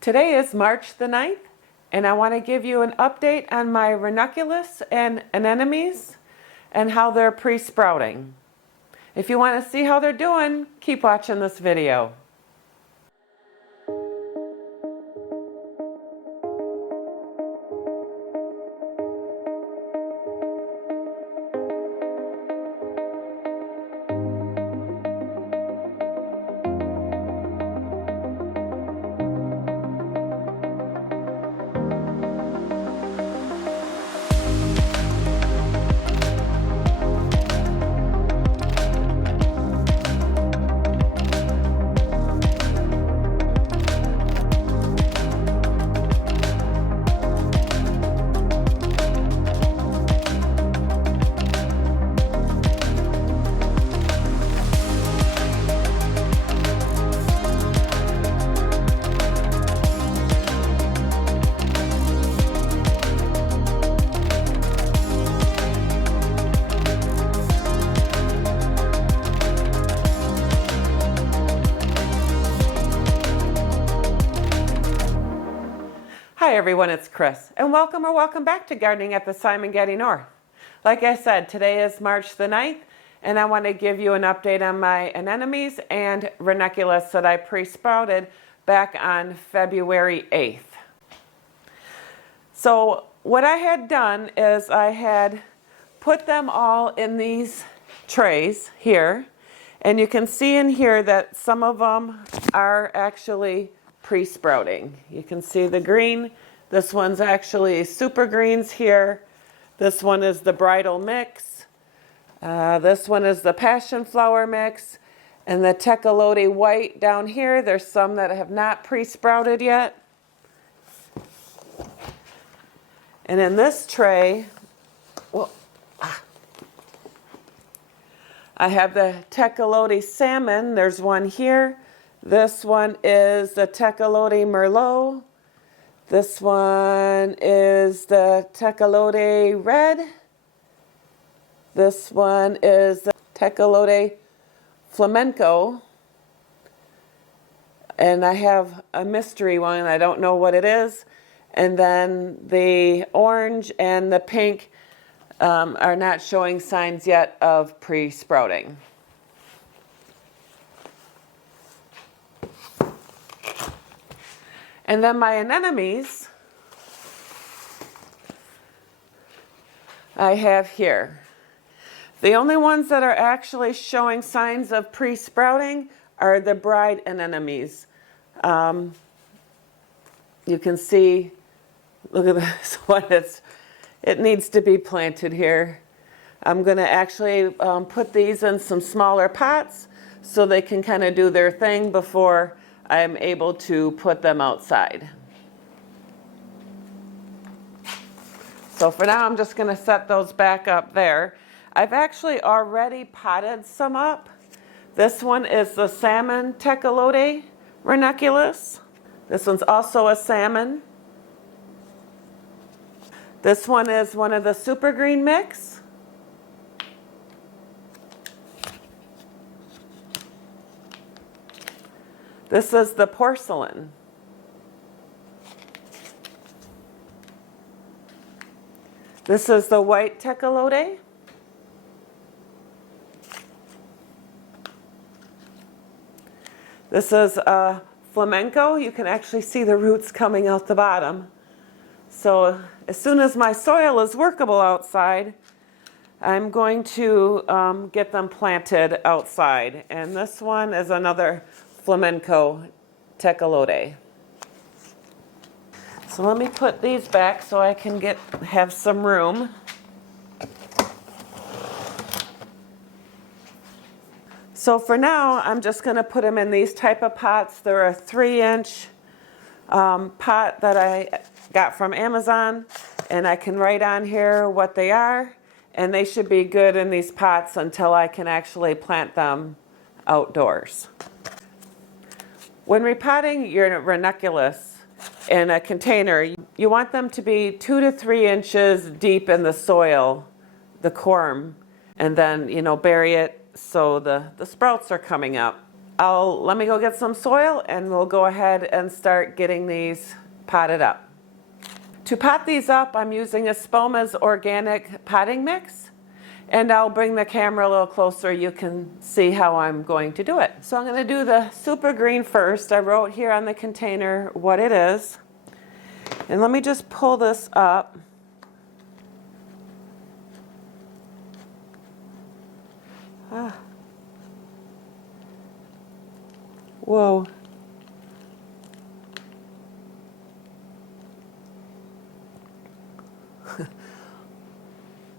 Today is March the 9th, and I want to give you an update on my Ranunculus and Anemones and how they're pre-sprouting. If you want to see how they're doing, keep watching this video. Hi everyone, it's Chris, and welcome back to Gardening at the Simongetti North. Like I said, today is March the 9th, and I want to give you an update on my anemones and ranunculus that I pre-sprouted back on February 8th. So what I had done is I had put them all in these trays here, and you can see in here that some of them are actually pre-sprouting. You can see the green. This one's actually super greens here. This one is the bridal mix. This one is the passion flower mix. And the tekaloti white down here, there's some that have not pre-sprouted yet. And in this tray, I have the tekaloti salmon. There's one here. This one is the tekaloti merlot. This one is the tekaloti red. This one is the tekaloti flamenco. And I have a mystery one. I don't know what it is. And then the orange and the pink are not showing signs yet of pre-sprouting. And then my anemones, I have here. The only ones that are actually showing signs of pre-sprouting are the bride anemones. You can see, look at this one, it needs to be planted here. I'm going to actually put these in some smaller pots so they can kind of do their thing before I'm able to put them outside. So for now, I'm just going to set those back up there. I've actually already potted some up. This one is the salmon tekaloti ranunculus. This one's also a salmon. This one is one of the super green mix. This is the porcelain. This is the white tekaloti. This is a flamenco. You can actually see the roots coming out the bottom. So as soon as my soil is workable outside, I'm going to get them planted outside. And this one is another flamenco tekaloti. So let me put these back so I can have some room. So for now, I'm just going to put them in these type of pots. They're a 3-inch pot that I got from Amazon, and I can write on here what they are, and they should be good in these pots until I can actually plant them outdoors. When repotting your ranunculus in a container, you want them to be 2 to 3 inches deep in the soil, the corm, and then, bury it so the sprouts are coming up. let me go get some soil and we'll go ahead and start getting these potted up. To pot these up, I'm using Espoma's organic potting mix, and I'll bring the camera a little closer. You can see how I'm going to do it. So I'm going to do the super green first. I wrote here on the container what it is. And let me just pull this up. Whoa.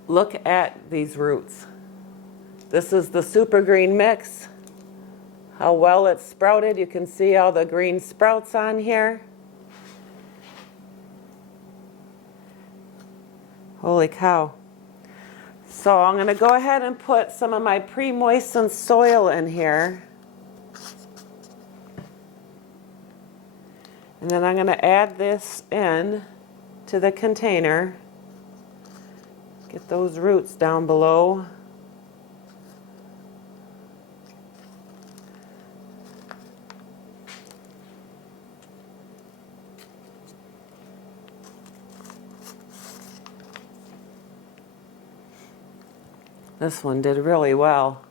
Look at these roots. This is the super green mix. How well it's sprouted. You can see all the green sprouts on here. Holy cow. So I'm going to go ahead and put some of my pre-moistened soil in here. And then I'm going to add this in to the container. Get those roots down below. This one did really well.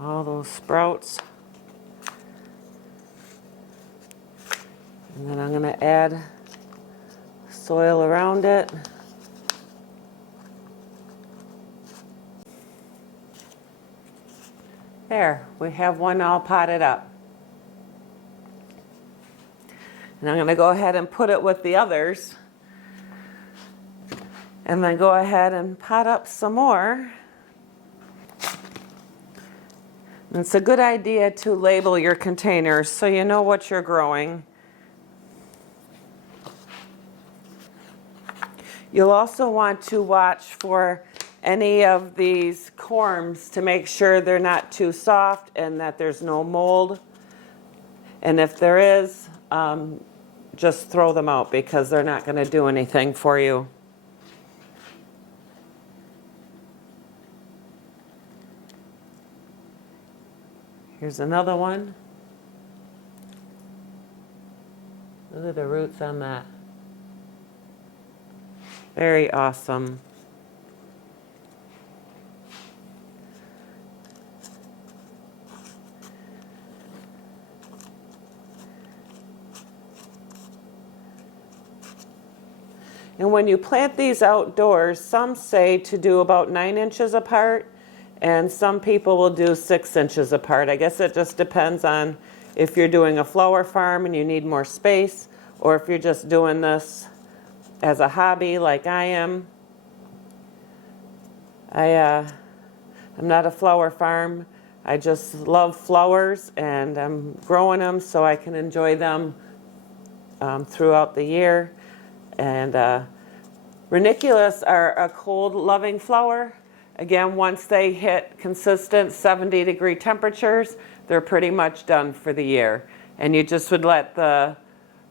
All those sprouts. And then I'm going to add soil around it. There, we have one all potted up. And I'm going to go ahead and put it with the others. And then go ahead and pot up some more. And it's a good idea to label your containers so you know what you're growing. You'll also want to watch for any of these corms to make sure they're not too soft and that there's no mold. And if there is, just throw them out because they're not going to do anything for you. Here's another one. Look at the roots on that. Very awesome. And when you plant these outdoors, some say to do about 9 inches apart, and some people will do 6 inches apart. I guess it just depends on if you're doing a flower farm and you need more space, or if you're just doing this as a hobby like I am. I'm not a flower farm. I just love flowers and I'm growing them so I can enjoy them throughout the year. And ranunculus are a cold loving flower. Again, once they hit consistent 70-degree temperatures, they're pretty much done for the year. And you just would let the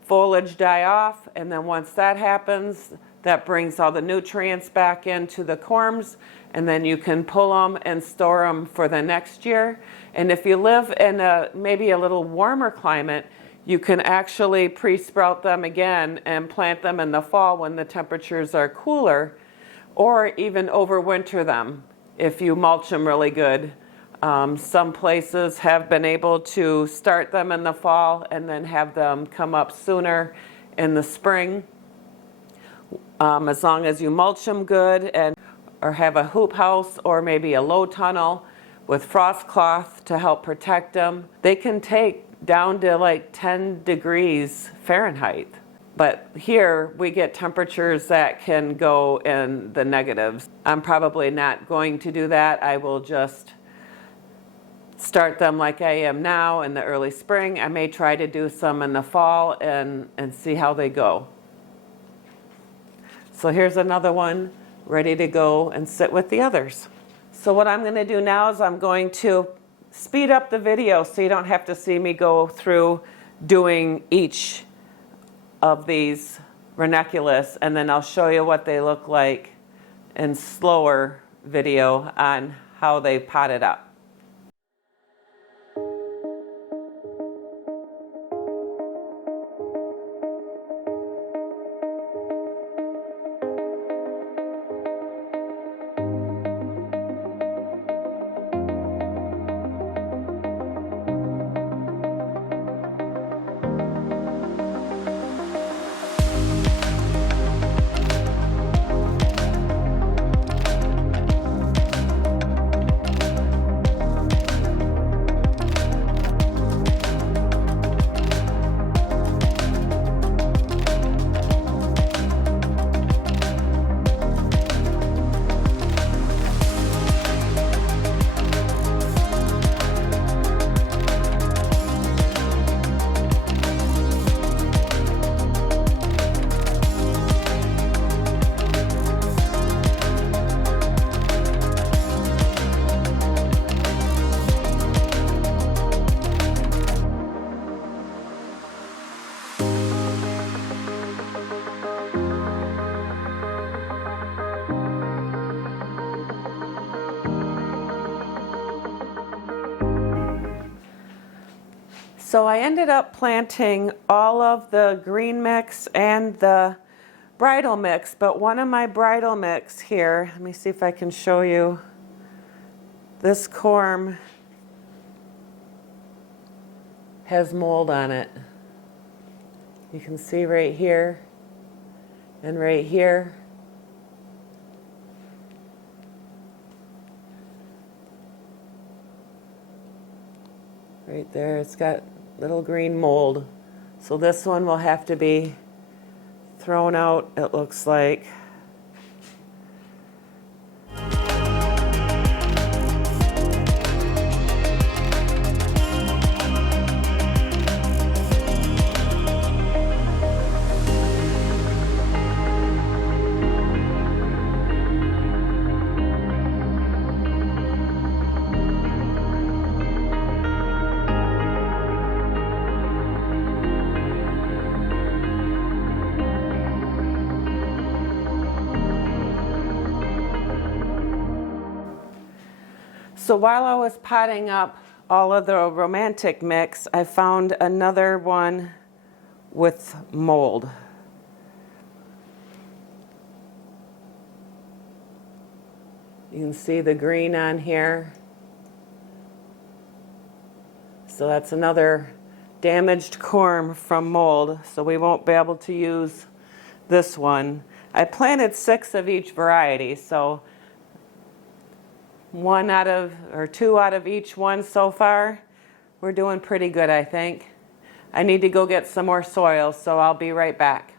foliage die off, and then once that happens, that brings all the nutrients back into the corms, and then you can pull them and store them for the next year. And if you live in maybe a little warmer climate, you can actually pre-sprout them again and plant them in the fall when the temperatures are cooler, or even overwinter them if you mulch them really good. Some places have been able to start them in the fall and then have them come up sooner in the spring. As long as you mulch them good or have a hoop house or maybe a low tunnel with frost cloth to help protect them, they can take down to like 10 degrees Fahrenheit. But here we get temperatures that can go in the negatives. I'm probably not going to do that. I will just start them like I am now in the early spring. I may try to do some in the fall and see how they go. So here's another one ready to go and sit with the others. So what I'm going to do now is I'm going to speed up the video so you don't have to see me go through doing each of these ranunculus, and then I'll show you what they look like in slower video on how they pot it up. So I ended up planting all of the green mix and the bridal mix, but one of my bridal mix here, let me see if I can show you, this corm has mold on it. You can see right here and right here. Right there, it's got little green mold. So this one will have to be thrown out, it looks like. So while I was potting up all of the romantic mix, I found another one with mold. You can see the green on here. So that's another damaged corm from mold, so we won't be able to use this one. I planted 6 of each variety, so 2 out of each one so far. We're doing pretty good, I think. I need to go get some more soil, so I'll be right back.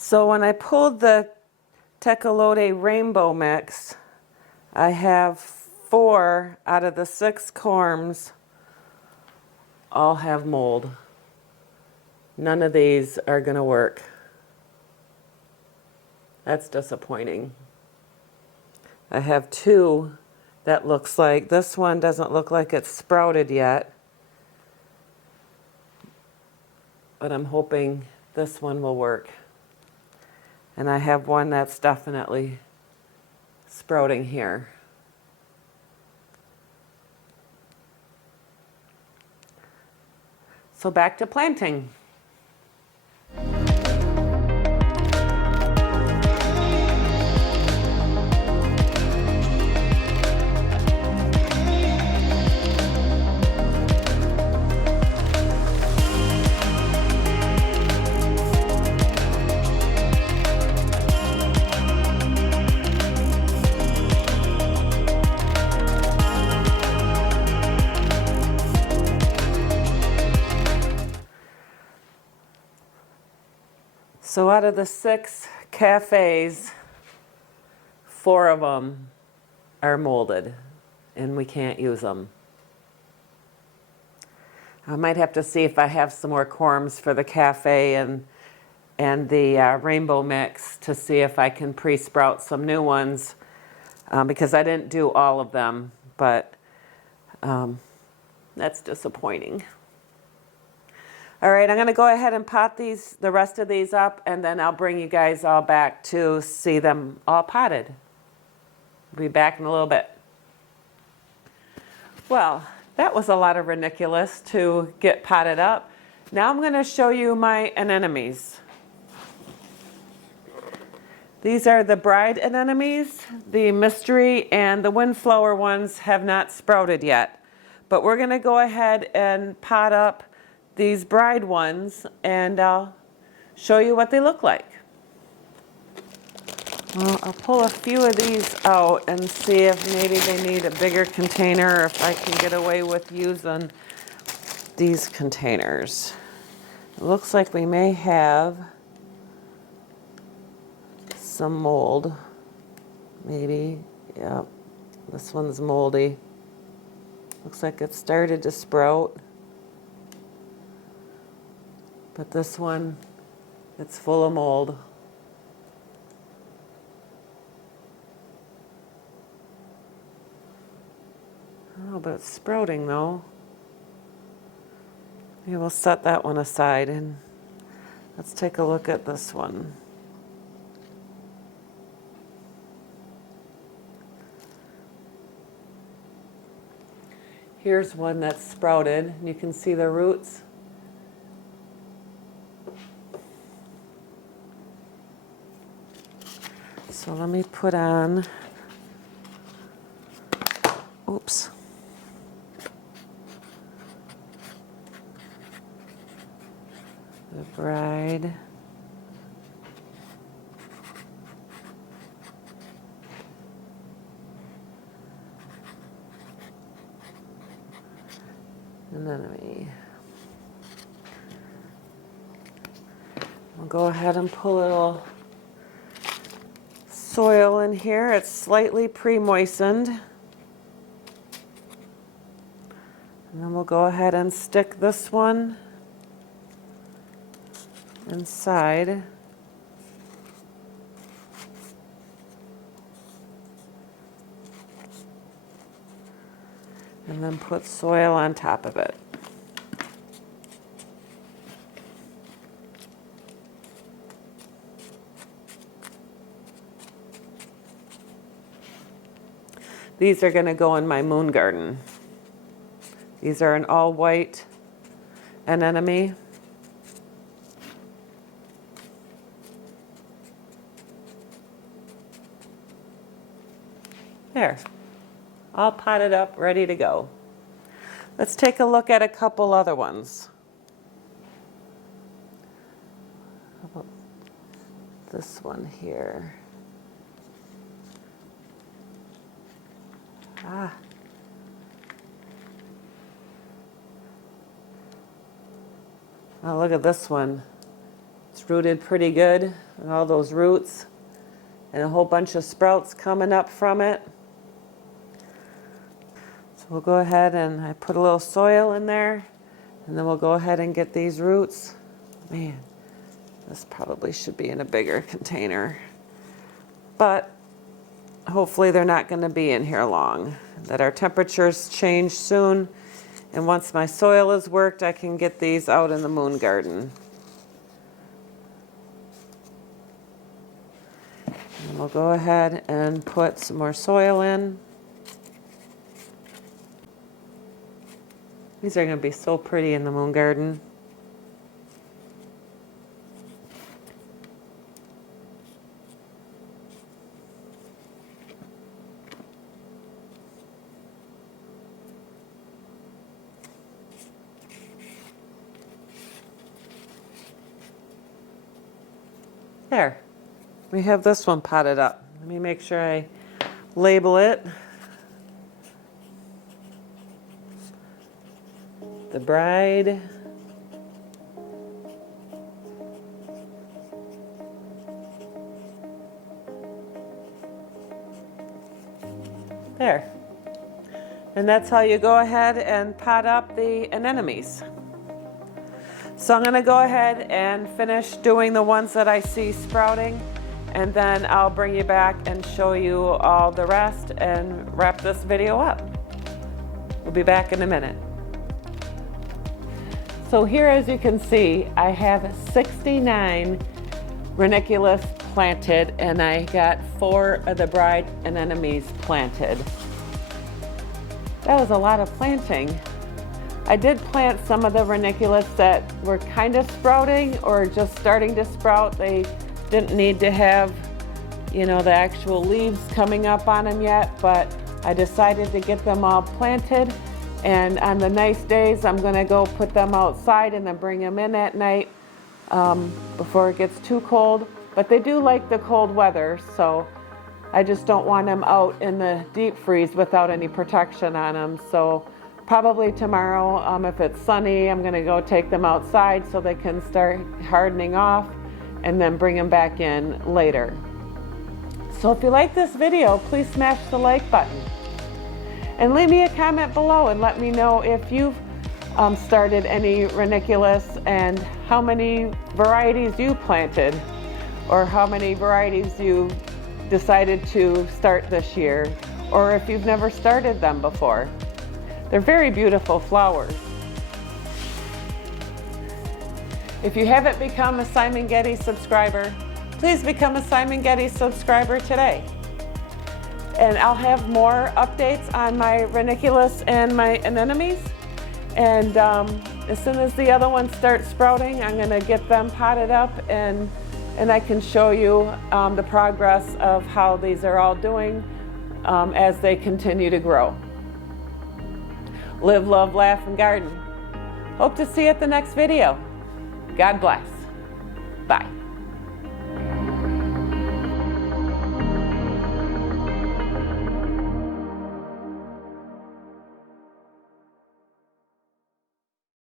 So when I pulled the Tecolote rainbow mix, I have 4 out of the 6 corms all have mold. None of these are going to work. That's disappointing. I have 2 that looks like, this one doesn't look like it's sprouted yet, but I'm hoping this one will work. And I have one that's definitely sprouting here. So back to planting. So out of the 6 cafes, 4 of them are molded and we can't use them. I might have to see if I have some more corms for the cafe and the rainbow mix to see if I can pre-sprout some new ones because I didn't do all of them, but that's disappointing. All right, I'm going to go ahead and pot the rest of these up, and then I'll bring you guys all back to see them all potted. I'll be back in a little bit. Well, that was a lot of ranunculus to get potted up. Now I'm going to show you my anemones. These are the bride anemones. The mystery and the windflower ones have not sprouted yet. But we're going to go ahead and pot up these bride ones, and I'll show you what they look like. Well, I'll pull a few of these out and see if maybe they need a bigger container or if I can get away with using these containers. It looks like we may have some mold, maybe. Yep, this one's moldy. Looks like it started to sprout. But this one, it's full of mold. Oh, but it's sprouting though. Maybe we'll set that one aside and let's take a look at this one. Here's one that's sprouted. You can see the roots. So let me put on, oops. The bride. Anemone. I'll go ahead and pull a little soil in here. It's slightly pre-moistened. And then we'll go ahead and stick this one inside. And then put soil on top of it. These are going to go in my moon garden. These are an all white anemone. There, all potted up, ready to go. Let's take a look at a couple other ones. How about this one here? Ah. Oh, look at this one. It's rooted pretty good, and all those roots, and a whole bunch of sprouts coming up from it. So we'll go ahead and I put a little soil in there, and then we'll go ahead and get these roots. Man, this probably should be in a bigger container, but hopefully they're not going to be in here long, that our temperatures change soon, and once my soil is worked, I can get these out in the moon garden. And we'll go ahead and put some more soil in. These are going to be so pretty in the moon garden. There, we have this one potted up. Let me make sure I label it. The bride. There. And that's how you go ahead and pot up the anemones. So I'm going to go ahead and finish doing the ones that I see sprouting, and then I'll bring you back and show you all the rest and wrap this video up. We'll be back in a minute. So here, as you can see, I have 69 ranunculus planted, and I got 4 of the bride anemones planted. That was a lot of planting. I did plant some of the ranunculus that were kind of sprouting or just starting to sprout. They didn't need to have, you know, the actual leaves coming up on them yet, but I decided to get them all planted. And on the nice days, I'm gonna go put them outside and then bring them in at night before it gets too cold. but they do like the cold weather, so I just don't want them out in the deep freeze without any protection on them. So probably tomorrow, if it's sunny, I'm gonna go take them outside so they can start hardening off and then bring them back in later. So if you like this video, please smash the like button. And leave me a comment below and let me know if you've started any ranunculus and how many varieties you planted, or how many varieties you decided to start this year, or if you've never started them before. They're very beautiful flowers. If you haven't become a Simongetti subscriber, please become a Simongetti subscriber today. And I'll have more updates on my ranunculus and my anemones. And as soon as the other ones start sprouting, I'm gonna get them potted up and I can show you the progress of how these are all doing as they continue to grow. Live, love, laugh, and garden. Hope to see you at the next video. God bless. Bye.